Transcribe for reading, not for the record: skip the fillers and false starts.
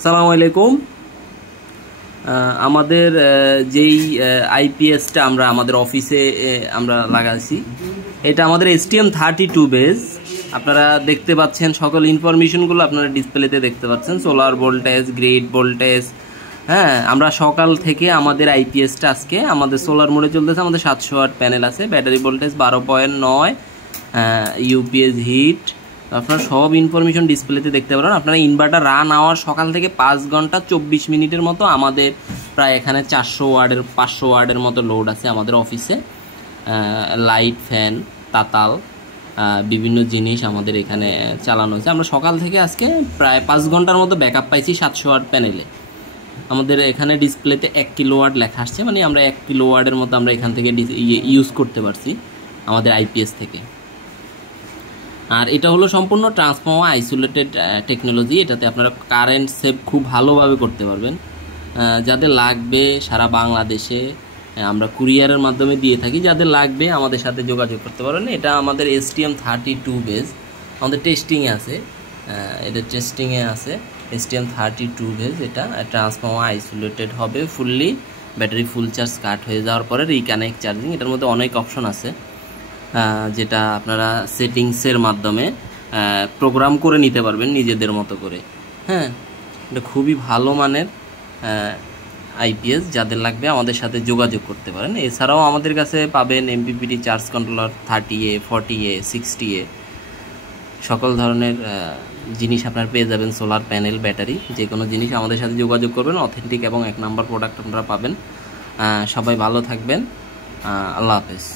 আসসালামু আলাইকুম। আমাদের যেই আইপিএসটা আমরা আমাদের অফিসে আমরা লাগাইছি, এটা আমাদের STM32 বেজ। আপনারা দেখতে পাচ্ছেন, সকল ইনফরমেশনগুলো আপনারা ডিসপ্লেতে দেখতে পাচ্ছেন। Solar voltage, grid voltage. হ্যাঁ, আমরা সকাল থেকে আমাদের আইপিএসটা আজকে আমাদের সোলার মোডে চলতেছে। আমাদের 700 ওয়াট প্যানেল আছে, ব্যাটারি ভোল্টেজ 12.9, ইউপিএস হিট। আপনারা সব ইনফরমেশন ডিসপ্লেতে দেখতে পারেন। আপনারা ইনভার্টার রান আওয়ার সকাল থেকে 5 ঘন্টা 24 মিনিটের মতো আমাদের প্রায় এখানে 500 ওয়ার্ডের মতো লোড আছে আমাদের অফিসে। লাইট, ফ্যান, তাতাল, বিভিন্ন জিনিস আমাদের এখানে চালানো হয়েছে। আমরা সকাল থেকে আজকে প্রায় 5 ঘন্টার মতো ব্যাকআপ পাইছি 700 ওয়াট প্যানেলে। আমাদের এখানে ডিসপ্লেতে 1 কিলোওয়াট লেখা আসছে, মানে আমরা 1 কিলোওয়াটের মতো আমরা এখান থেকে ইউজ করতে পারছি আমাদের আইপিএস থেকে। আর এটা হলো সম্পূর্ণ ট্রান্সফর্মার আইসোলেটেড টেকনোলজি। এটাতে আপনারা কারেন্ট সেভ খুব ভালোভাবে করতে পারবেন। যাদের লাগবে সারা বাংলাদেশে আমরা কুরিয়ারের মাধ্যমে দিয়ে থাকি। যাদের লাগবে আমাদের সাথে যোগাযোগ করতে পারেন। এটা আমাদের STM32 বেজ, আমাদের টেস্টিংয়ে আছে। এটা টেস্টিংয়ে আছে STM32 বেজ। এটা ট্রান্সফর্মার আইসোলেটেড হবে ফুললি। ব্যাটারি ফুল চার্জ কাট হয়ে যাওয়ার পরে রিকানেক্ট চার্জিং। এটার মধ্যে অনেক অপশন আছে, যেটা আপনারা সেটিংসের মাধ্যমে প্রোগ্রাম করে নিতে পারবেন নিজেদের মতো করে। হ্যাঁ, এটা খুবই ভালো মানের আইপিএস। যাদের লাগবে আমাদের সাথে যোগাযোগ করতে পারেন। এছাড়াও আমাদের কাছে পাবেন MPPT charge controller 30A, 40A, 60A, সকল ধরনের জিনিস আপনারা পেয়ে যাবেন। সোলার প্যানেল, ব্যাটারি, যে কোনো জিনিস আমাদের সাথে যোগাযোগ করবেন। অথেন্টিক এবং 1 নাম্বার প্রোডাক্ট আপনারা পাবেন। সবাই ভালো থাকবেন। আল্লাহ হাফেজ।